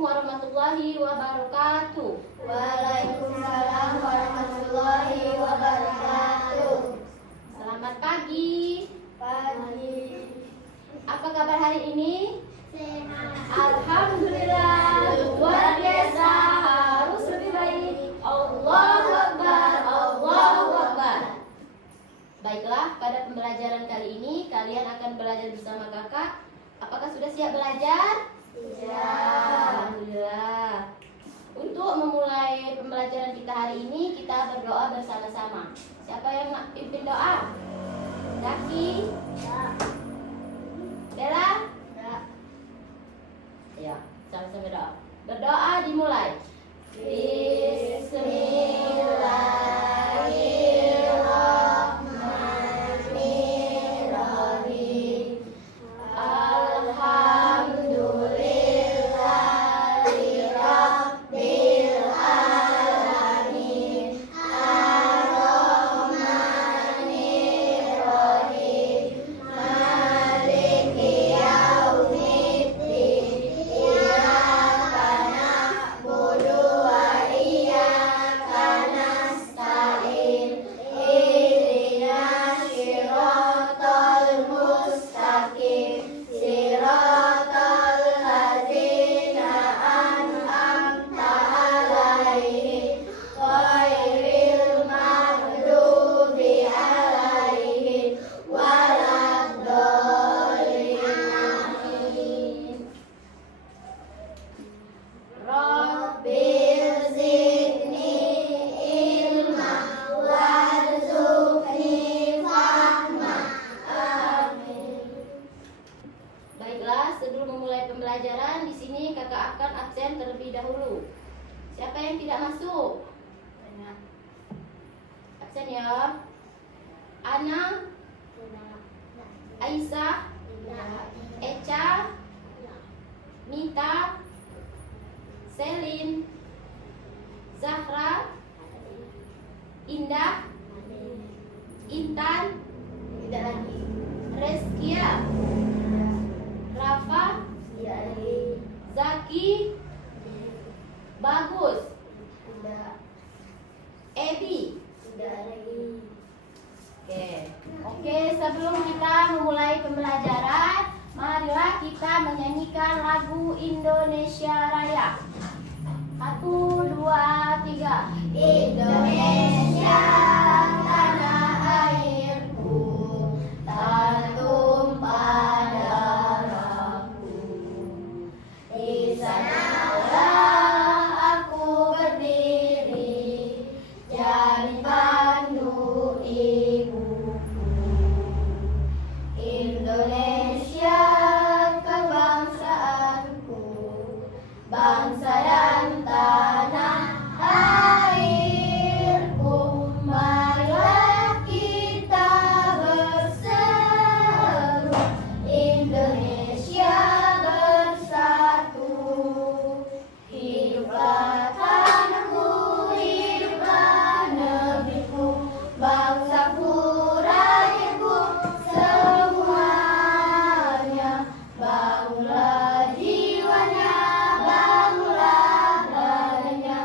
Assalamualaikum warahmatullahi wabarakatuh. Waalaikumsalam warahmatullahi wabarakatuh. Selamat pagi. Pagi. Apa kabar hari ini? Sehat. Alhamdulillah, luar biasa, harus lebih baik. Allahu Akbar, Allahu Akbar. Baiklah, pada pembelajaran kali ini kalian akan belajar bersama kakak. Apakah sudah siap belajar? Siap. Alhamdulillah. Untuk memulai pembelajaran kita hari ini, kita berdoa bersama-sama. Siapa yang nak pimpin doa? Zaki? Bella? Ya, sama-sama doa. Berdoa dimulai. Bismillahirrahmanirrahim. Alhamdulillahirabbil alamin. Ar-Rahmanirrahim. Maliki yaumiddin. Iyyaka na'budu wa iyyaka nasta'in. Ihdinas siratal mustaqim. Siratal ladzina an'amta 'alaihim ghairil maghdubi 'alaihim waladdallin. Rabbil zidni ilma warzuqni fahma. Amin. Baiklah, sebelum memulai pembelajaran, di sini kakak akan absen terlebih dahulu. Siapa yang tidak masuk? Absen ya. Ana, Aisyah, Eca, Mita, Selin, Zahra, Indah, Intan, Tidak lagi. Reskia, Rafa, Tidak lagi. Zaki, Bagus, Tidak. Ebi. Tidak lagi. Oke, sebelum kita memulai pembelajaran, marilah kita menyanyikan lagu Indonesia Raya. 1, 2, 3. Indonesia tanah airku, tanah tumpah darahku. Di sanalah aku berdiri, jadi pandu ibuku. Indonesia kebangsaanku, bangsa dan tanah airku. Marilah kita berseru, Indonesia bersatu. Hiduplah tanahku, hiduplah negeriku, bangsaku, rakyatku semuanya. Bangunlah jiwanya, bangunlah badannya,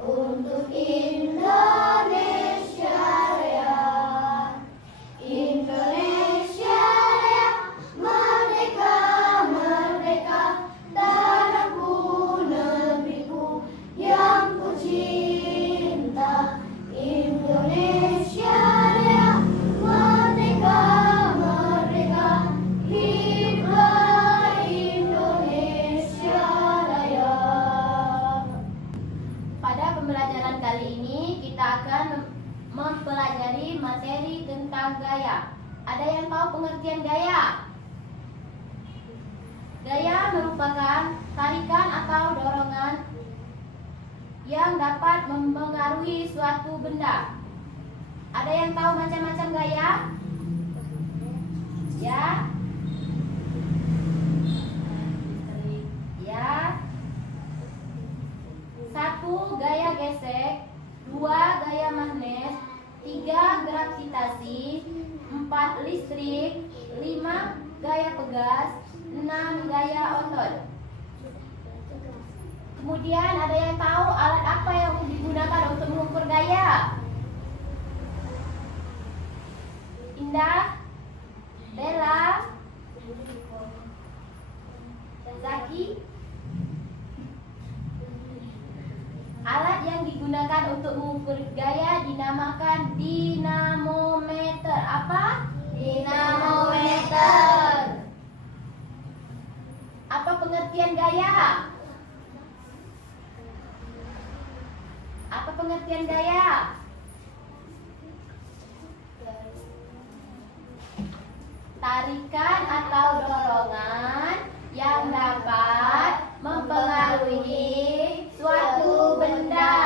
untuk Indonesia Raya. Indonesia Raya, merdeka, merdeka, tanahku, negeriku yang ku cinta. Indonesia Raya, merdeka, merdeka, hiduplah Indonesia Raya. Pada pembelajaran kali ini kita akan mempelajari materi tentang gaya. Ada yang tahu pengertian gaya? Gaya merupakan tarikan atau dorongan yang dapat mempengaruhi suatu benda. Ada yang tahu macam-macam gaya? Ya? Ya. 1. Gaya gesek. 2. Gaya magnet. 3. Gravitasi. 4. Listrik. 5. Gaya pegas. 6. Gaya otot. Kemudian ada yang tahu alat apa yang digunakan untuk mengukur gaya? Indah, Bella, Zaki. Alat yang digunakan untuk mengukur gaya dinamakan dinamometer. Apa? Dinamometer. Apa pengertian gaya? Apa pengertian gaya? Tarikan atau dorongan yang dapat mempengaruhi suatu benda.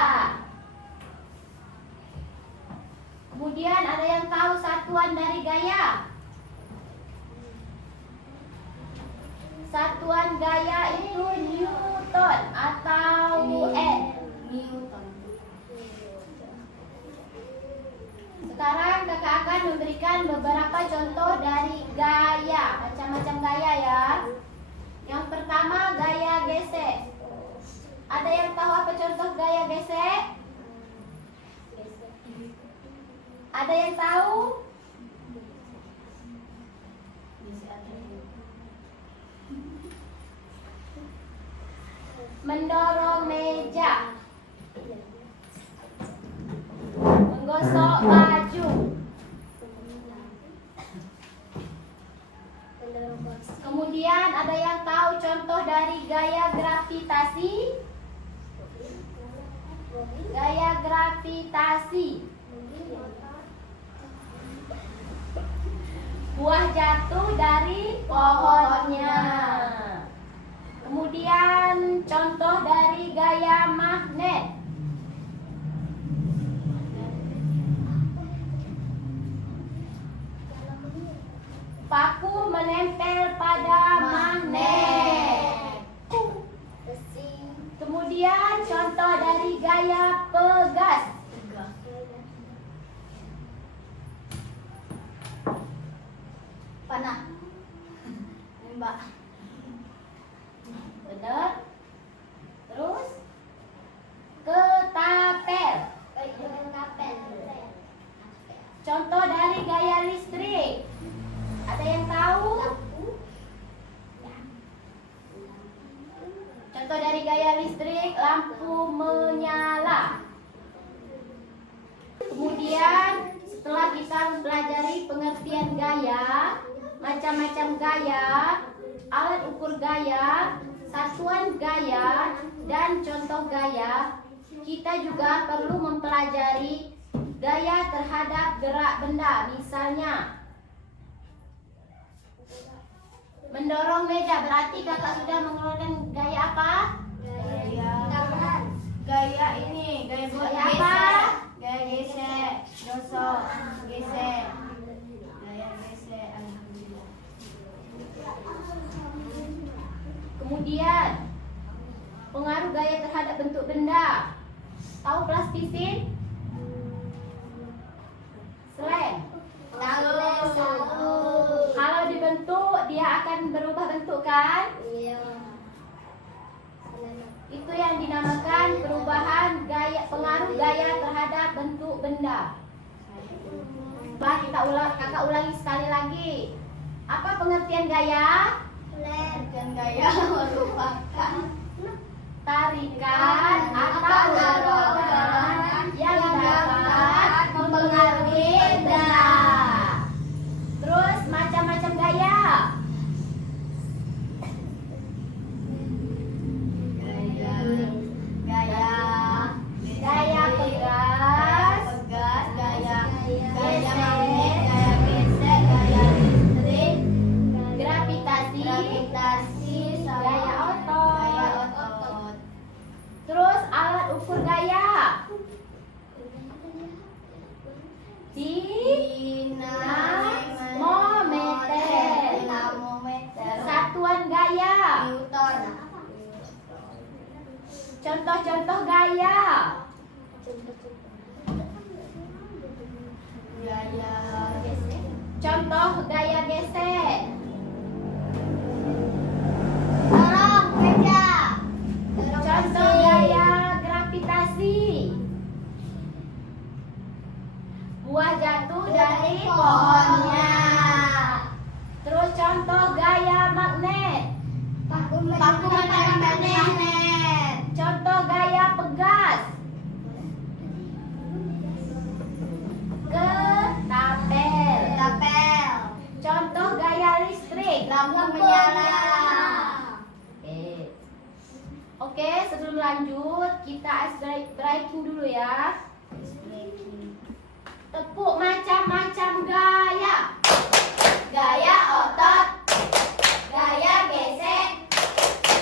Kemudian ada yang tahu satuan dari gaya? Satuan gaya itu Newton atau N. Newton. Sekarang kakak akan memberikan beberapa contoh dari gaya. Macam-macam gaya ya. Yang pertama gaya gesek. Ada yang tahu apa contoh gaya gesek? Ada yang tahu? Mendorong meja, menggosok baju. Kemudian ada yang tahu contoh dari gaya gravitasi? Gaya gravitasi. Buah jatuh dari pohonnya. Kemudian contoh dari gaya magnet. Paku menempel pada magnet. Kemudian contoh dari gaya pegas. Panah. Nembak. Benar. Terus ketapel. Contoh dari gaya listrik. Ada yang tahu? Contoh dari gaya listrik, lampu menyala. Kemudian setelah kita mempelajari pengertian gaya, macam-macam gaya, alat ukur gaya, satuan gaya, dan contoh gaya, kita juga perlu mempelajari gaya terhadap gerak benda. Misalnya mendorong meja, berarti kakak sudah mengeluarkan gaya apa? Gaya ini, gaya Gaya apa? Gaya gesek, gosok, gesek. Gaya gesek, alhamdulillah. Kemudian pengaruh gaya terhadap bentuk benda. Tahu plastisin? Slang. Kalau dibentuk dia akan berubah bentuk kan? Iya. Itu yang dinamakan perubahan gaya, pengaruh gaya terhadap bentuk benda. Kakak ulangi sekali lagi. Apa pengertian gaya? Dan gaya merupakan Tarikan atau dorongan yang dapat mempengaruhi benda. Terus macam-macam gaya. Gaya pegas, gaya magnet, gaya gesek, gaya listrik, gravitasi, sama gaya otot. gaya otot. Terus alat ukur gaya. Dinamometer. Satuan gaya. Newton. Contoh-contoh gaya. Gaya gesek. Contoh gaya gesek. Dorong meja. Contoh lampu menyala. Oke, sebelum lanjut kita ice breaking dulu ya. Tepuk macam-macam gaya. Gaya otot, gaya gesek,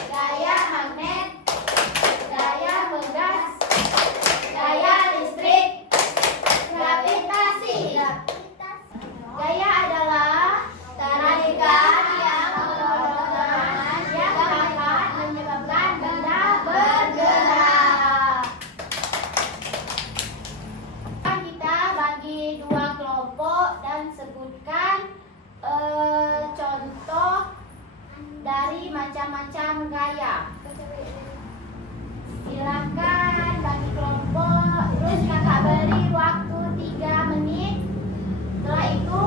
gaya magnet, gaya ngegas, gaya listrik, gravitasi. Gaya adalah Tarikan yang mendorongkan yang dapat menyebabkan benda bergerak. Kita bagi dua kelompok dan sebutkan contoh dari macam-macam gaya. Silakan bagi kelompok, terus kakak beri waktu 3 menit. Setelah itu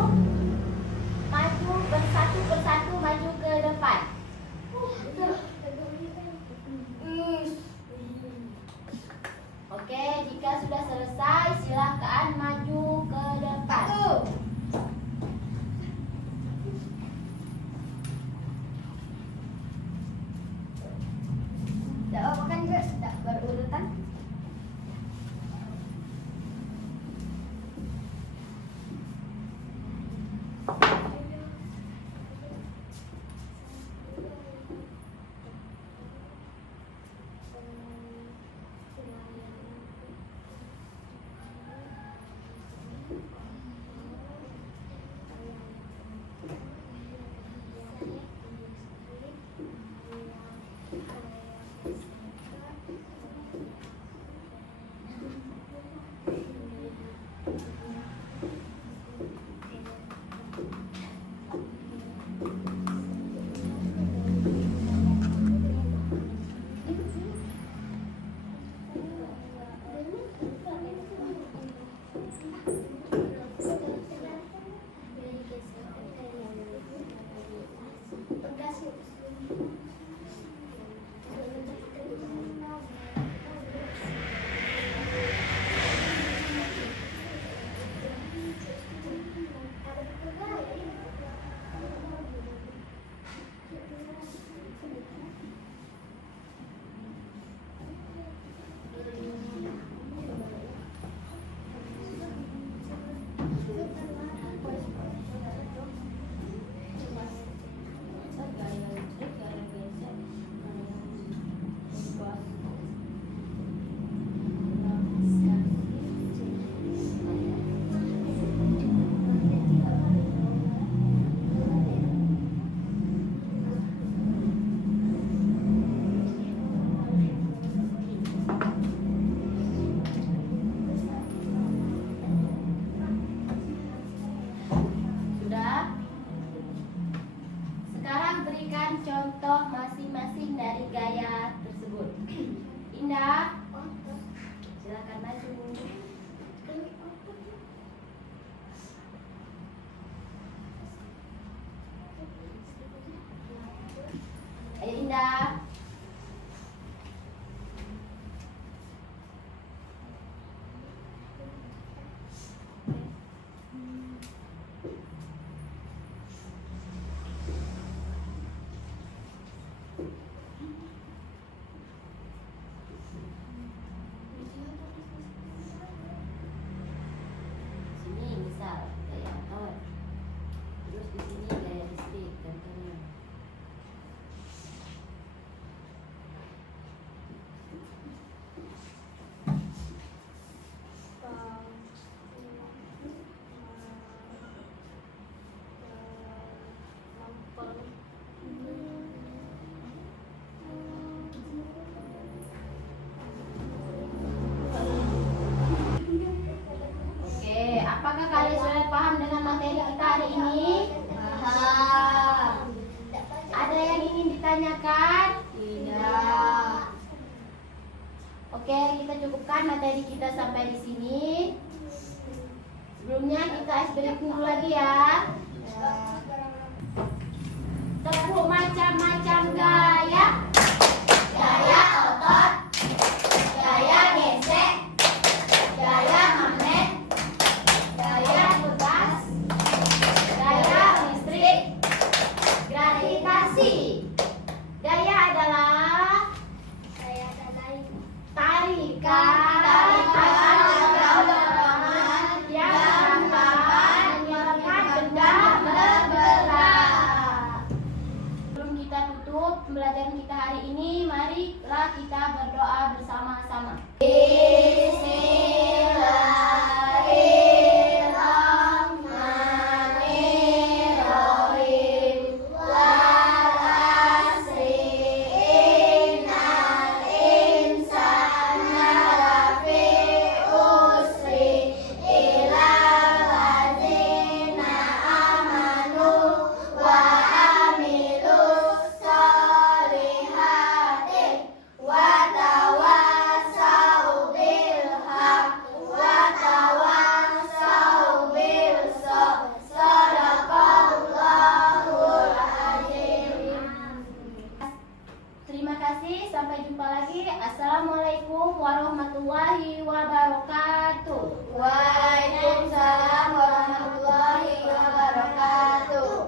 maju bersatu persatu maju ke depan. Oke, jika sudah selesai silakan maju ke depan. Makan juga tidak berurutan. Sudah? Sekarang berikan contoh masing-masing dari gaya tersebut. Indah, silakan maju. Ayo Indah. Sini misal gaya otot. Terus di sini gaya listrik contohnya. Oke, apakah kalian sudah paham dengan materi kita hari ini? Paham. Ada yang ingin ditanyakan? Tidak. Oke, kita cukupkan materi kita sampai di sini. Sebelumnya kita ice breaking dulu lagi ya. Tepuk macam-macam gaya. Gaya otot, gaya gesek, gaya magnet, gaya ngegas, gaya listrik, gravitasi. Terima kasih, sampai jumpa lagi. Assalamualaikum warahmatullahi wabarakatuh. Waalaikumsalam warahmatullahi wabarakatuh.